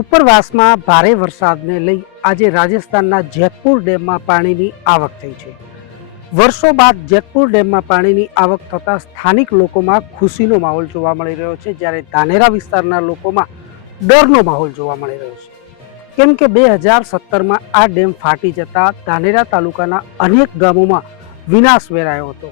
ઉપરવાસમાં ભારે વરસાદને લઈ આજે રાજસ્થાનના જેતપુર ડેમમાં પાણીની આવક થઈ છે। વર્ષો બાદ જેતપુર ડેમમાં પાણીની આવક થતાં સ્થાનિક લોકોમાં ખુશીનો માહોલ જોવા મળી રહ્યો છે, જ્યારે ધાનેરા વિસ્તારના લોકોમાં ડરનો માહોલ જોવા મળી રહ્યો છે। કેમ કે 2017માં આ ડેમ ફાટી જતા ધાનેરા તાલુકાના અનેક ગામોમાં વિનાશ વેરાયો હતો।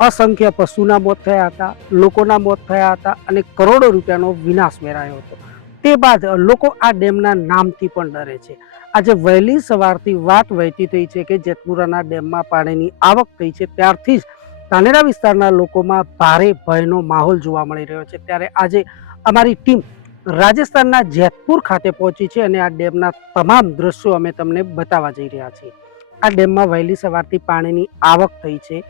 અસંખ્ય પશુના મોત થયા હતા, લોકોના મોત થયા હતા અને કરોડો રૂપિયાનો વિનાશ વેરાયો હતો। તે બાદ લોકો આ ડેમના નામથી પણ ડરે છે। આજે વહેલી સવારથી વાત વહેતી થઈ છે કે જેતપુરાના ડેમમાં પાણીની આવક થઈ છે, ત્યારથી જ ધાનેરા વિસ્તારના લોકોમાં ભારે ભયનો માહોલ જોવા મળી રહ્યો છે। ત્યારે આજે અમારી ટીમ રાજસ્થાનના જેતપુર ખાતે પહોંચી છે અને આ ડેમના તમામ દ્રશ્યો અમે તમને બતાવવા જઈ રહ્યા છીએ। આ ડેમમાં વહેલી સવારથી પાણીની આવક થઈ છે।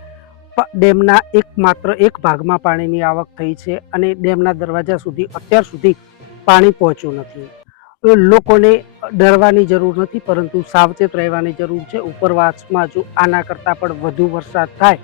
ડેમના માત્ર એક ભાગમાં પાણીની આવક થઈ છે અને ડેમના દરવાજા સુધી અત્યાર સુધી પાણી પહોંચ્યું નથી। લોકોને ડરવાની જરૂર નથી, પરંતુ સાવચેત રહેવાની જરૂર છે। ઉપરવાસમાં જો આના કરતાં પણ વધુ વરસાદ થાય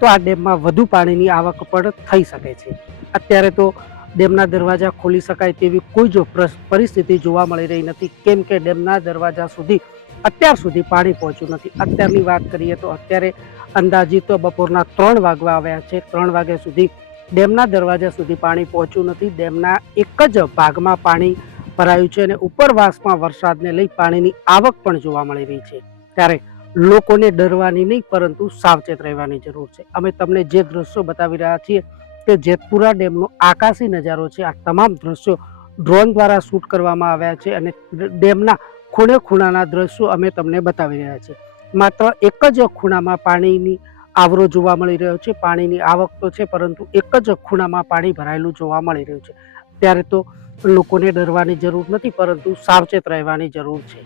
તો આ ડેમમાં વધુ પાણીની આવક પણ થઈ શકે છે। અત્યારે તો ડેમના દરવાજા ખોલી શકાય તેવી કોઈ જ પરિસ્થિતિ જોવા મળી રહી નથી, કેમ કે ડેમના દરવાજા સુધી અત્યાર સુધી પાણી પહોંચ્યું નથી। અત્યારની વાત કરીએ તો અત્યારે અંદાજિત બપોરના 3 વાગવા આવ્યા છે। 3 વાગ્યા સુધી ડેમના દરવાજા સુધી પાણી પહોંચ્યું નથી। ડેમના એક જ ભાગમાં પાણી ભરાયું છે અને ઉપરવાસમાં વરસાદને લઈ પાણીની આવક પણ જોવા મળી રહી છે। ત્યારે લોકોને ડરવાની નહીં, પરંતુ સાવચેત રહેવાની જરૂર છે। અમે તમને જે દ્રશ્યો બતાવી રહ્યા છીએ તે જેતપુરા ડેમનો આકાશી નજારો છે। આ તમામ દ્રશ્યો ડ્રોન દ્વારા શૂટ કરવામાં આવ્યા છે અને ડેમના ખૂણે ખૂણાના દ્રશ્યો અમે તમને બતાવી રહ્યા છીએ। માત્ર એક જ ખૂણામાં પાણીની આવરો જોવા મળી રહ્યો છે। પાણીની આવક તો છે, પરંતુ એક જ ખૂણામાં પાણી ભરાયેલું જોવા મળી રહ્યું છે। ત્યારે તો લોકોને ડરવાની જરૂર નથી, પરંતુ સાવચેત રહેવાની જરૂર છે।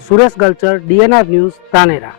Suresh Galchar, DNR news, Dhanera.